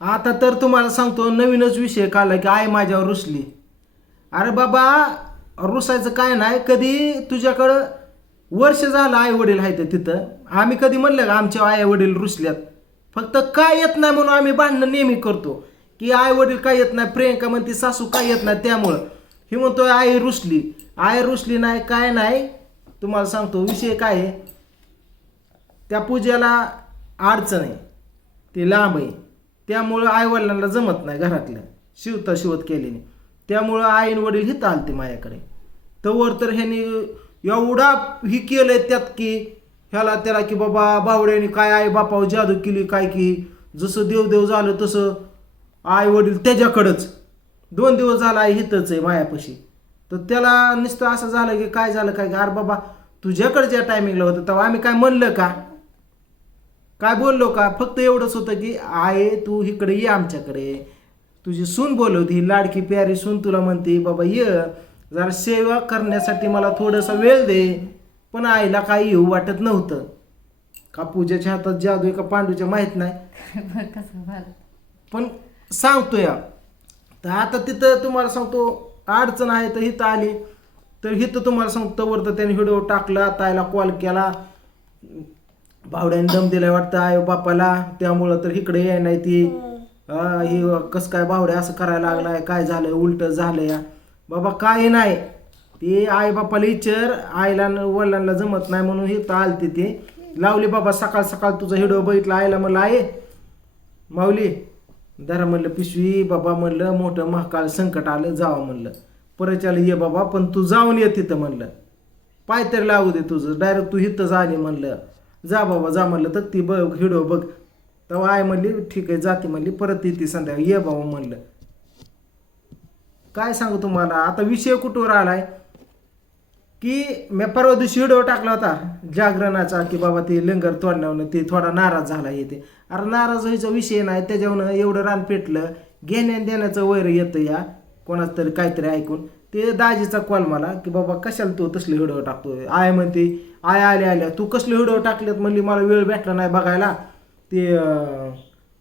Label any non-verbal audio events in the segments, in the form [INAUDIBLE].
आता तर तुम्हाला सांगतो नवीनच विषय काढला की आई माझ्यावर रुसली. अरे बाबा रुसायचं काय नाही कधी तुझ्याकडं वर्ष झालं आई वडील आहेत तिथं. आम्ही कधी म्हणलं का आमच्या आई वडील रुसल्यात. फक्त काय येत नाही म्हणून आम्ही भांडणं नेहमी करतो. की आई वडील काय येत नाही प्रियंका म्हणते सासू काय येत नाही त्यामुळं. ही म्हणतो आई रुसली. आई रुसली नाही काय नाही. तुम्हाला सांगतो विषय काय आहे? त्या पूजेला अडचण आहे. ती लांब आहे. त्यामुळं आईवडिलांना जमत नाही घरातलं. शिवता शिवत केलेली त्यामुळं आईन वडील हिथं आलते माझ्याकडे. तवर तर ह्यानी एवढा ही केलं त्यात की ह्याला त्याला की बाबा बावड्याने काय आई बापावर जादू केली काय की जसं देवदेव झालं तसं आई वडील त्याच्याकडंच. दोन दिवस झाला आई हिथंच आहे मायापाशी. तर त्याला नुसतं असं झालं की काय झालं काय अरे बाबा तुझ्याकडे ज्या टायमिंगला होतं. तेव्हा आम्ही काय म्हणलं का? काय बोललो का? फक्त एवढंच होतं की आहे तू इकडे ये आमच्याकडे. तुझी सून बोलवती ही लाडकी प्यारी सून तुला म्हणते बाबा ये. जरा सेवा करण्यासाठी मला थोडासा वेळ दे. पण आईला काही येऊ वाटत नव्हतं. का पूजेच्या हातात जादू आहे का पांडूच्या माहीत नाही. पण सांगतो या तर आता तिथं तुम्हाला सांगतो अडचण आहे तर हिथं आली. तर इथं तुम्हाला सांगतो वर तर त्याने व्हिडिओ टाकला ताईला कॉल केला. भावड्याने दम दिलाय वाटतं आई बापाला त्यामुळं तर इकडे याय नाही ती. हा, ही कसं काय भावड्या असं करायला लागलाय काय झालंय उलट झालंय. बाबा काय नाही. ती आई बापाला इचर आईला न वडिलांना जमत नाही म्हणून इथं आलती ती. लावली बाबा सकाळ सकाळ तुझा व्हिडिओ बघितला आईला म्हणलं आहे माऊली दरा म्हणलं पिशवी बाबा म्हणलं मोठं महाकाळ संकट आलं जावं म्हणलं. परच्याला ये बाबा पण तू जाऊन ये तिथं म्हणलं. पाय तरी लागू दे तुझं डायरेक्ट तू इथं झाली म्हणलं. जा बाबा जा म्हणलं तर ती बघ हिडो बघ. तेव्हा आई म्हणली ठीक आहे जाते म्हणली परत येते संध्याकाळी. ये बाबा म्हणलं. काय सांगू तुम्हाला? आता विषय कुठवर आलाय की मी परवा दिवशी व्हिडिओ टाकला होता जागरणाचा की बाबा ते लंगर तोडण्यावरनं ते थोडा नाराज झाला येते अरे नाराज व्हायचा विषय नाही त्याच्यावरनं एवढं रान पेटलं. घेण्या देण्याचं वैर येतं या. कोणाच तरी काहीतरी ऐकून ते दाजीचा कॉल मला की बाबा कशाला तू तसले व्हिडिओ टाकतो आय म्हणते आय आले आल्या तू कसले व्हिडिओ टाकलेत? म्हणली मला वेळ भेटला नाही बघायला. ते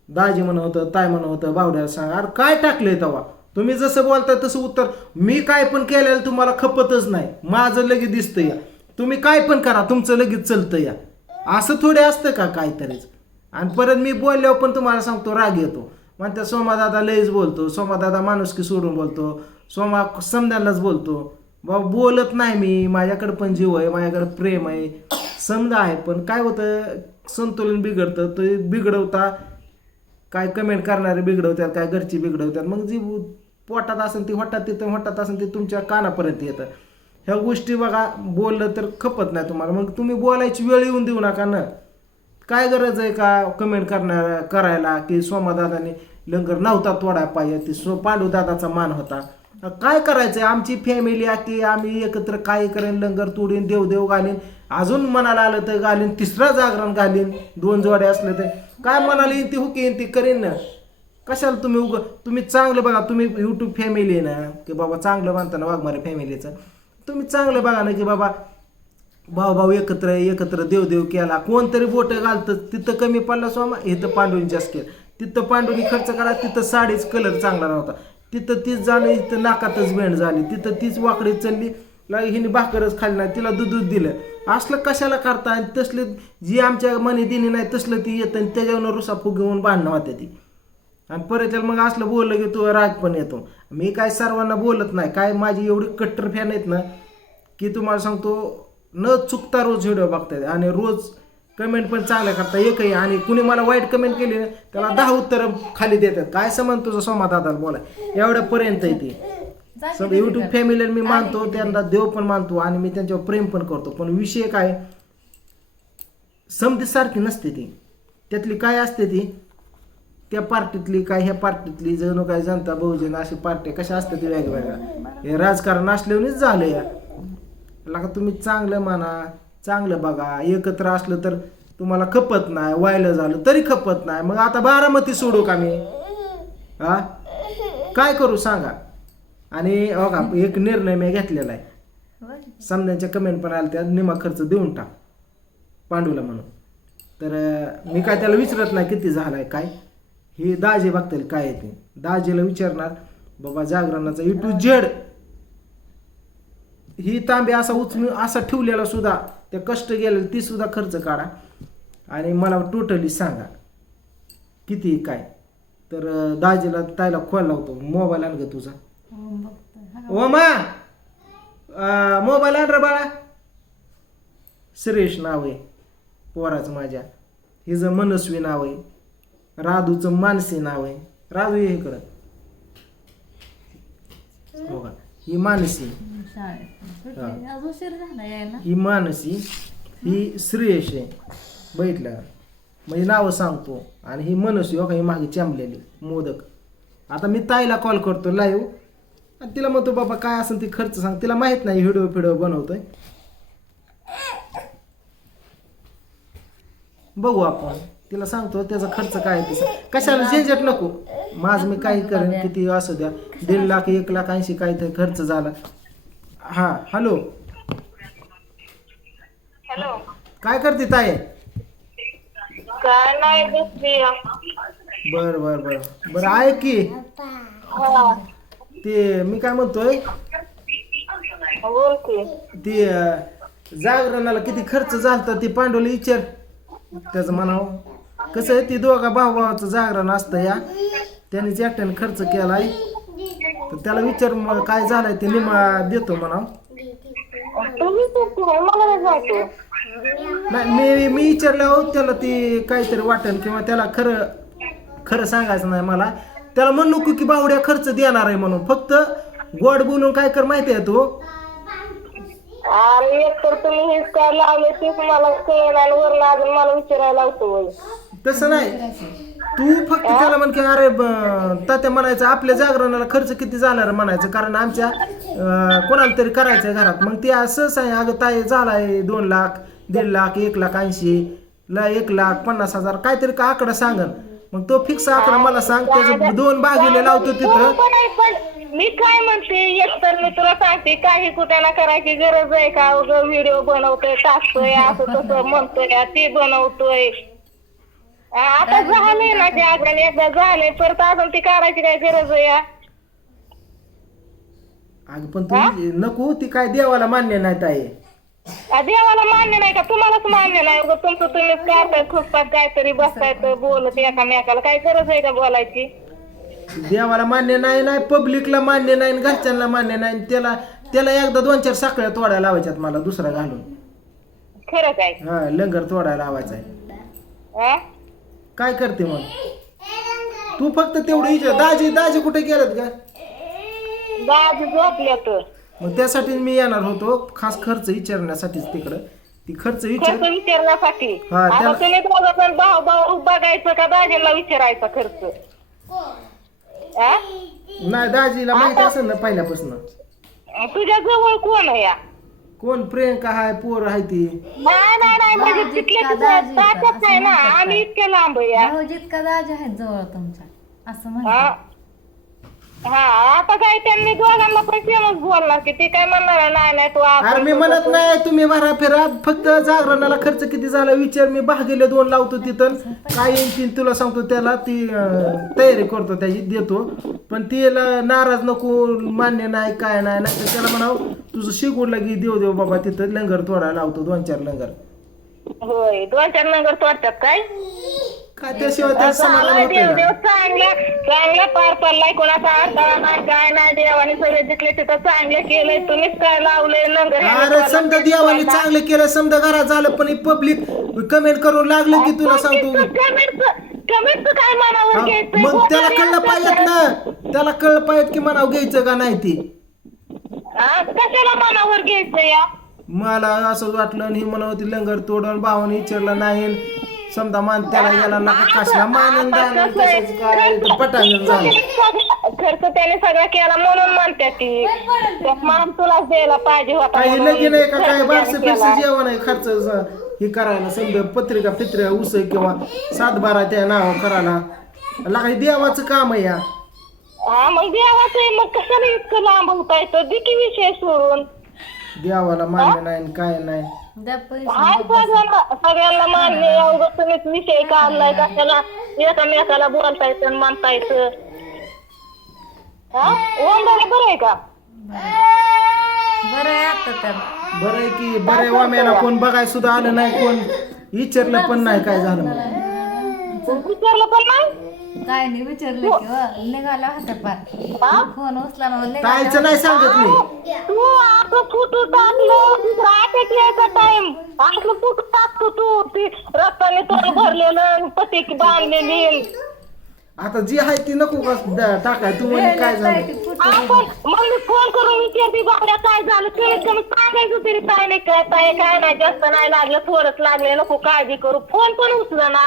दाजी म्हणत होतं ताय म्हणत होतं बावड्याला सांग अरे काय टाकले तेव्हा तुम्ही जसं बोलताय तसं उत्तर मी काय पण केलेलं तुम्हाला खपतच नाही. माझं लगेच दिसतं या. तुम्ही काय पण करा तुमचं लगेच चलतं या. असं थोडे असतं का काहीतरीच? आणि परत मी बोलल्यावर पण तुम्हाला सांगतो राग येतो. म्हणते सोमादादा लयच बोलतो सोमादादा माणुसकी सोडून बोलतो सोमा समजायलाच बोलतो. बाबा बोलत नाही मी माझ्याकडं पण जीव आहे माझ्याकडं प्रेम आहे. समजा आहे पण काय होतं संतुलन बिघडतं ते बिघडवता काय कमेंट करणारे बिघडवतात काय घरची बिघडवतात. मग जी पोटात असेल ती होटात तिथं होटात असेल ती तुमच्या कानापर्यंत येतं. ह्या गोष्टी बघा बोललं तर खपत नाही तुम्हाला. मग तुम्ही बोलायची वेळ येऊन देऊ नका ना. काय गरज आहे का कमेंट करणार करायला? की सोमादादाने लंगर नव्हता तोडा पाहिजे ती सो पांडुदादाचा मान होता. काय करायचंय? आमची फॅमिली की आम्ही एकत्र काय करेन लंगर तोडीन देवदेव घालीन. अजून मनाला आलं तर घालीन तिसरा जागरण घालीन दोन जोडे असले तर. काय मनाला येईन ती हुकी ती करीन ना? कशाला तुम्ही उग तुम्ही चांगलं बघा तुम्ही यूट्यूब फॅमिली आहे ना की बाबा चांगलं बांधताना वाघमारे फॅमिलीचं तुम्ही चांगलं बघा ना की बाबा भाऊ भाऊ एकत्र एकत्र देवदेव केला. कोणतरी बोट घालतं तिथं कमी पडला सोमा इथं पांडुनी जास्त केलं. तिथं पांडूनी खर्च करा तिथं साडीच कलर चांगला नव्हता. तिथं तीच जाणं इथं नाकातच भेंड झाली. तिथं तीच वाकडी चलली. हिने भाकरच खाल्ली नाही तिला दूध दूध दिलं. असलं कशाला करता? आणि तसले जी आमच्या मनी दिली नाही तसलं ती येतं आणि त्याच्यावर रुसा फुगवून भांडणं होत्या ती. आणि परत मग असलं बोललं की तू राग पण येतो. मी काय सर्वांना बोलत नाही. काय माझी एवढी कट्टर फॅन आहेत ना की तुम्हाला सांगतो न चुकता रोज व्हिडिओ बघताय आणि रोज कमेंट पण चांगल्या करता एकही आणि कुणी मला वाईट कमेंट केली ना त्याला दहा उत्तर खाली देतात. काय संबंध तुझा? सोमा दादाला बोला. एवढ्यापर्यंत येते सब युट्यूब फॅमिलीला मी मानतो त्यांना देव पण मानतो आणि मी त्यांच्यावर प्रेम पण करतो. पण विषय काय? समधी सारखी नसते ती. त्यातली काय असते ती? त्या पार्टीतली काय ह्या पार्टीतली जणू काय जनता बहुजन अशी पार्टी कशा असतात ती वेगवेगळ्या. हे राजकारण असल्यानेच झालं या. लका तुम्ही चांगलं म्हणा चांगलं बघा. एकत्र असलं तर तुम्हाला खपत नाही व्हायला झालं तरी खपत नाही. मग आता बारामती सोडू का मी? हा? काय करू सांगा? आणि बघा एक निर्णय मी घेतलेला आहे. समजांच्या कमेंट पण आल्या त्या निमा खर्च देऊन टाक. पांडूला म्हणून. तर मी काय त्याला विचारत नाही किती झालाय काय? हे दाजे बघतील काय आहे ते. दाजेला विचारणार बाबा जागरणाचा ई टू झेड ही तांबे असा उचलून असा ठेवलेला सुद्धा ते कष्ट गेलेलं ती सुद्धा खर्च काढा. आणि मला टोटली सांगा किती काय? तर दाजीला ताईला खोल लावतो मोबाईल आण ग तुझा. हो. हा? ओमा अं, मोबाईल आण रे बाळा. सुरेश नाव आहे पोराचं माझ्या. हिचं मनस्वी नाव आहे राधूचं मानसी नाव आहे. राधू ये इकडं. हो? ही मानसी. हा. आज उशीर झाला यायला. ही मानसी ही श्रेयश आहे बैठल्या म्हणजे नावं सांगतो. आणि ही मनस्वी हो का ही मागे चांबलेली मोदक. आता मी ताईला कॉल करतो लाईव्ह आणि तिला म्हणतो बाबा काय असेल ती खर्च सांग. तिला माहीत नाही व्हिडिओ फिडिओ बनवतोय. बघू आपण. तिला सांगतो त्याचा खर्च काय आहे ते सांग. कशाला झंझट नको. माझं मी काही करेन किती असू द्या. दीड लाख एक लाख ऐंशी काहीतरी खर्च झाला. हा हॅलो. हॅलो. काय करते ताई? काय नाही बसली. बर बर बर. बर आहे की? हा ते मी काय म्हणतोय? बोल की. ते अं, जागरणाला किती खर्च झालता ते पांडवला विचार. त्याचं म्हणावं. कसं आहे ती दोघा भाऊ भावाचं जागरण असतं या. त्यानेच एकट्याने खर्च केलाय. तर त्याला विचार मग काय झालंय ते निमा देतो तुम्ही तर मला नाही जायचं. नाही मी मी विचारल्यावर त्याला ती काहीतरी वाटेल किंवा त्याला खरं खरं सांगायचं नाही मला. त्याला म्हणू नको की बावड्या खर्च देणार आहे म्हणून. फक्त गोड बोलून काय कर माहिती आहे तू? अरे एक तर तुम्ही हेच काय लावले तेच मला कळलं आणि वरला अजून मला विचारायला लावतो. तसं नाही. तू फक्त त्याला म्हण की अरे ब- तात्या म्हणायचं आपल्या जागरणाला खर्च किती जाणार? म्हणायचं. कारण आमच्या अं, कोणाला तरी करायचंय घरात. मग ते असंच आहे. अगं ताई झालाय दोन लाख दीड लाख एक लाख ऐंशी ला एक लाख पन्नास हजार काहीतरी का आकडा सांगन. मग तो फिक्स आकडा मला सांग. त्याचे दोन भागिले लावतो तिथं. पण आहे, पण मी काय म्हणते एक तर मी तुला सांगते काही कुठ्याला करायची गरज आहे का? व्हिडिओ बनवतोय टाकतोय असं तसं म्हणतोय ते बनवतोय. आता झालंय ना ते आग्रह एकदा झालंय परत अजून ती करायची काय गरज आहे या? अगं पण तू नको ती काय देवाला मान्य नाही ताई. आ, देवाला मान्य नाही का? तुम्हालाच मान्य नाही उगाच तुमचं तुम्हीच करताय खुपतात काहीतरी बसतायत बोलत एकामेकाला. काय गरज आहे का बोलायची? देवाला मान्य नाही नाही पब्लिकला मान्य नाही आणि घरच्यांना मान्य नाही आणि त्याला त्याला एकदा दोन चार साखळ्या तोडायला लावायच्यात मला दुसरा घालून. खरं काय? हा लंगर तोडायला लावायचा आहे काय करते मग? तू फक्त तेवढं विचार दाजी दाजी कुठे गेलेत का दाजी मग त्यासाठी मी येणार होतो. खास खर्च विचारण्यासाठीच तिकडं. ती खर्च विचार खर्च विचारण्यासाठी? हा, आता त्याला- तुम्ही दोघं पण भाऊ भाऊ बघायचं का? दाजीला विचारायचा खर्च. हा? नाही दाजीला माहिती असेल ना पहिल्यापासून. तुझ्या जवळ कोण आहे या? कोण प्रियंका हाय पोर आहे ती नाही नाही नाही म्हणजे दाजी तिथले का तिथं दाजी का? ताकद असं नाही ना म्हणतात आम्ही काय? इतके लांब आहे या भाऊजीत का दाजी आहेत जवळ तुमच्या असं हा म्हणतात हा आता काय त्यांनी दोघांना पण सेमच बोलणार की ते काय म्हणणार आहे, नाही नाही तू अरे मी म्हणत नाही तुम्ही भरा फिरा फक्त जागरणाला खर्च किती झाला विचार मी भागेले दोन लावतो तिथं. काय येईल ती तुला सांगतो त्याला ती अं, तयारी करतो त्याची देतो. पण तिला नाराज नको मान्य नाही काय नाही नाही तर त्याला म्हणाव तुझं शिकवून लागी देऊ देऊ बाबा तिथं लंगर तोडायला लावतो दोन चार लंगर. होय दोन चार नंबर तोडतात काय? काय त्याशिवाय त्या समाधान देव का? देव चांगला चांगला पार पडलाय कोणाचा अडथळा नाही काय नाही देवाने सगळे जिथले तिथं चांगलं केलंय तुम्हीच काय लावलंय लंगर अरे समजा देवाने चांगलं केलं समजा घरात झालं पण पब्लिक कमेंट करून लागलं की तुला सांगतो. कमीच काय मनावर घ्यायचंय? मग त्याला कळलं पाहिजेत ना. त्याला कळलं पाहिजे की म्हणावं घ्यायचं का नाही ती. हा, कशाला मनावर घ्यायचं या? मला असं वाटलं आणि ही म्हणावं ती लंगर तोडून भावाने विचारलं नाही. समजा मान त्याला गेला नका कसला मानून झालं तसंच काय तर पटांगण झालं. खर्च त्याने सगळा केला म्हणून म्हणते ती. त्यात मान तुलाच द्यायला पाहिजे होता काही म्हणून लगीन आहे का? काय खर्च बारसं त्याने फिरसं. जेवण आहे खर्च ज- हे करायला समजा पत्रिका फित्रिका उस किंवा सात बारा त्या नाव करायला. लागाय देवाचं काम आहे या. हा मग देवाचं आहे, मग कशाला इतकं लांब होता येतं दिकी विषय सोडून. देवाला मान्य नाही आणि काय नाही. द्या पैसे. हाय सगळ्यांना सगळ्यांना मान्य आहे. अवघं तुम्हीच विषय काढलाय. कशाला एकामेकाला बोलता येतं आणि म्हणता येतं हा बरं आहे का? बरं आहे आता तर. बरं आहे की बरं आहे वाम्याला कोण बघाय सुद्धा आलं नाही कोण विचारलं पण नाही काय झालं म्हणून. विचारलं पण नाही? काय नाही विचारलं की व, निघाला होता पार फोन उचला ना कायचं नाही सांगत मी. तू असं फोटो टाकलं? दुसरा अटॅक यायचा टाइम असलं फोटो टाकतो तू? ती रक्ताने तोंड भरलेलं पती बांधलेली आता जी आहे ती नको का द- टाकाय? तू म्हणे काय झालं? आपण मग मी फोन करून विचारते बाबड्या काय झालं? ते कमी सांगायचं तरी काय नाही काय काय काय नाही जास्त नाही लागलं थोडंच लागले नको काळजी करू. फोन पण उचला ना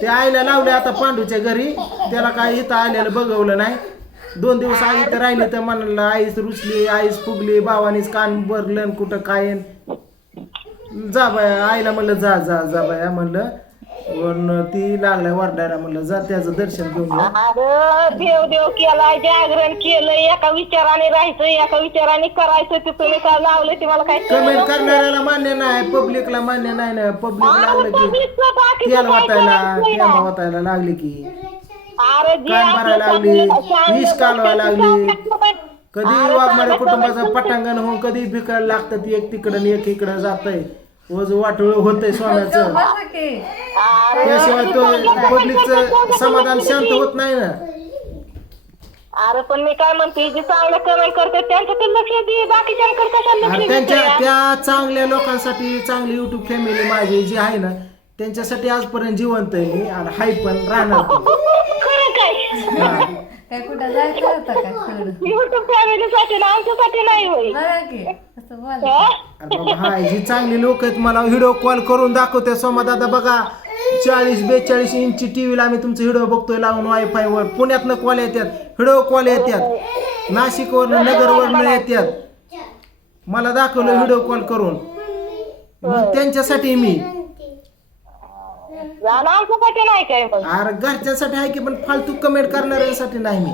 ते आईला लावले आता पांडूच्या घरी. त्याला काय इथं आलेलं बघवलं नाही. दोन दिवस आई इथं राहिले तर म्हणाला आईस रुचली आईस फुगली भावानीच कान भरलं कुठं काय जा बाया आईला म्हणलं जा जा जा बाया म्हणलं. पण ती लागलाय वरडायला म्हणलं जा त्याचं दर्शन घेऊन अरे देव देव केलाय जागरण केलंय एका विचाराने राहायचं एका विचाराने करायचं ते तुम्ही काय लावलं ते मला काय कमेंट करणाऱ्याला मान्य नाही पब्लिकला मान्य नाही ना पब्लिक लागलं की तेल वाटायला तेल वाटायला लागली की कान भरायला लागली, विष कालवायला लागली. कधी वाघमारे कुटुंबाचं पटांगण होऊन कधी भिकायला लागतात एक तिकडं आणि एक इकडं जातंय. वज वाटोळ होतंय [LAUGHS] अरे. त्याशिवाय तो पब्लिकचं समाधान शांत होत नाही ना. अरे पण मी काय म्हणते जे चांगलं कमेंट करते त्यांच्याकडे लक्ष दे बाकीच्यांकडे कशाला आणि लक्ष त्यांच्या त्या चांगल्या लोकांसाठी चांगली युट्यूब फॅमिली माझी जी आहे ना त्यांच्यासाठी आजपर्यंत जिवंत आहे मी आणि हाय पण राहणार. पण. [LAUGHS] खरं काय? हा. काय कुठं जायचं होतं का सोड युट्यूब फॅमिलीसाठी ना आमच्यासाठी नाही होई बघा की कसं बोल. हा? अरे बाबा हाय जी चांगली लोक आहेत मला व्हिडिओ कॉल करून दाखवते. सोमा दादा बघा चाळीस बेचाळीस इंची टीव्हीला आम्ही तुमचे व्हिडिओ बघतोय लावून वायफाय वर. पुण्यातनं कॉल येतात व्हिडिओ कॉल येतात नाशिकवरनं नगरवरनं येतात मला दाखवलं व्हिडिओ कॉल करून. मग त्यांच्यासाठी मी आमच्यासाठी नाही काय मग अरे घरच्यांसाठी आहे की पण फालतू कमेंट करणाऱ्यांसाठी नाही मी.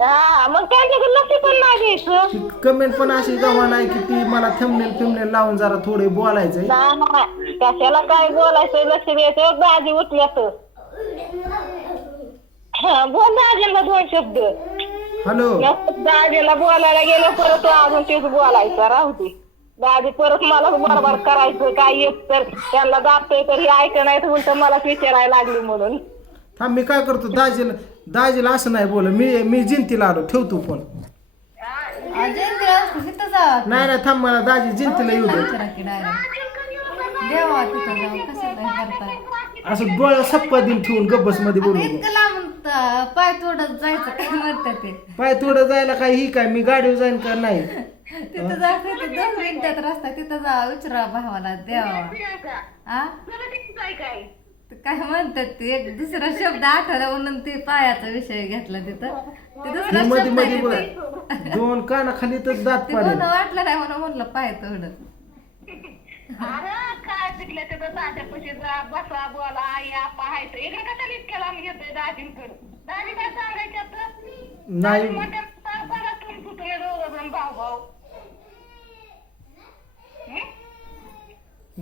हा मग त्यांच्याकडे लक्ष पण नाही द्यायचं. कमेंट पण अशी गव्हा नाही की ती मला थंबनेल फिमनेल लावून जरा थोडे बोलायचंय. ना, ना. कशाला काय बोलायचं लक्ष द्यायचं दाजी उठल्यात हा, बोल दाजीला दोन शब्द. हॅलो दाजीला बोलायला गेलं परत अजून तेच बोलायचं राहू दे. दाजी परत मला बरोबर करायचं काय येत तर? त्यांना दाबतोय तर हे ऐक नाही तर उलट मलाच विचारायला लागली म्हणून. थांब मी काय करतो दाजीला दाजीला असं नाही बोल. मी मी जिंतीला आलो. ठेवतो फोन नाही नाही थांब मला. दाजी जिंतीला येऊ दे. देवा तिथं जाऊ. कसं काय करताय? असं डोळ्या सप्पा दिन ठेवून गब्बसमध्ये बोलू नको. इतकं लांब त- पाय तोडत जायचं काय म्हणतात ते? पाय थोडं जायला काय ही काय? मी गाडीवर जाईन का? नाही. [LAUGHS] तिथं ते दोन मिनिटात रस्ता तिथं जा विचारा भावाला द्यावा आ? काय ते काय म्हणतात ते? एक दुसरा शब्द आठवला म्हणून ते पायाचा विषय घेतला तिथं. ते दुसरा मध्ये शब्दमध्ये आहे बोल. ते. दोन कानाखाली तर दात ते पाडेल मला वाटलं नाही म्हणून म्हणलं पाय तोडत [LAUGHS] अरे काय शिकले ते दादा पशी जा बसा बोला आई आपा हायचं इकडे कशाला इतक्या लांब घेतोय दाजींकडे दाजी काय सांगायचं आता? नाही. मोठ्या बघा तुम्ही कुठे दोघं जण भाऊ भाऊ.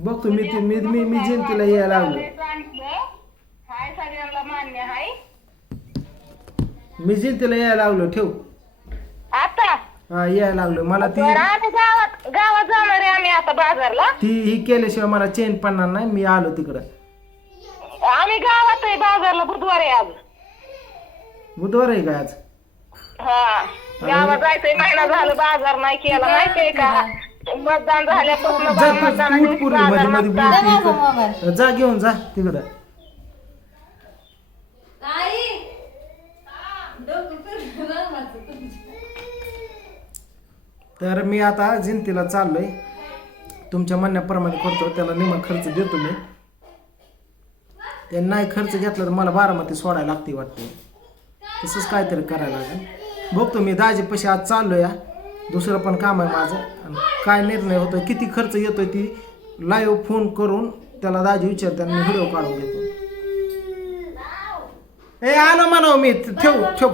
बघतो मी ती- मी मी मी जिंतीला यायला लागलो. सांगितलं हाय सगळ्यांना मान्य हाय मी जिंतीला यायला लागलो ठेव. आता? हा यायला लागलो. मला ती बरं आम्ही गावात गावात जाणार आहे आम्ही आता बाजारला. ती ही केल्याशिवाय मला चेन पडणार नाही मी आलो तिकडं. आम्ही गावात आहे बाजारला बुधवार आहे आज बुधवार आहे का आज? हा गावात जायचंय महिना झालं बाजार नाही केला माहितीये का? मतदान झाल्यापासून तू तू मध्ये मध्ये. इकडं. जा घेऊन जा तिकडं. तर मी आता जिंतीला चाललोय. तुमच्या म्हणण्याप्रमाणे करतो त्याला निमा खर्च देतो मी. ते नाही खर्च घेतला तर मला बारामती सोडायला लागते वाटते. तसंच काहीतरी करायला लागेल. बघतो मी दाजी पैसे आज चाललो या दुसरं पण काम आहे माझं. आणि काय निर्णय होतो किती खर्च येतोय ती लाईव्ह फोन करून त्याला दाजी विचारते आणि मी व्हिडिओ काढून घेतो ए आलो म्हणाव मी ठेव ठेव.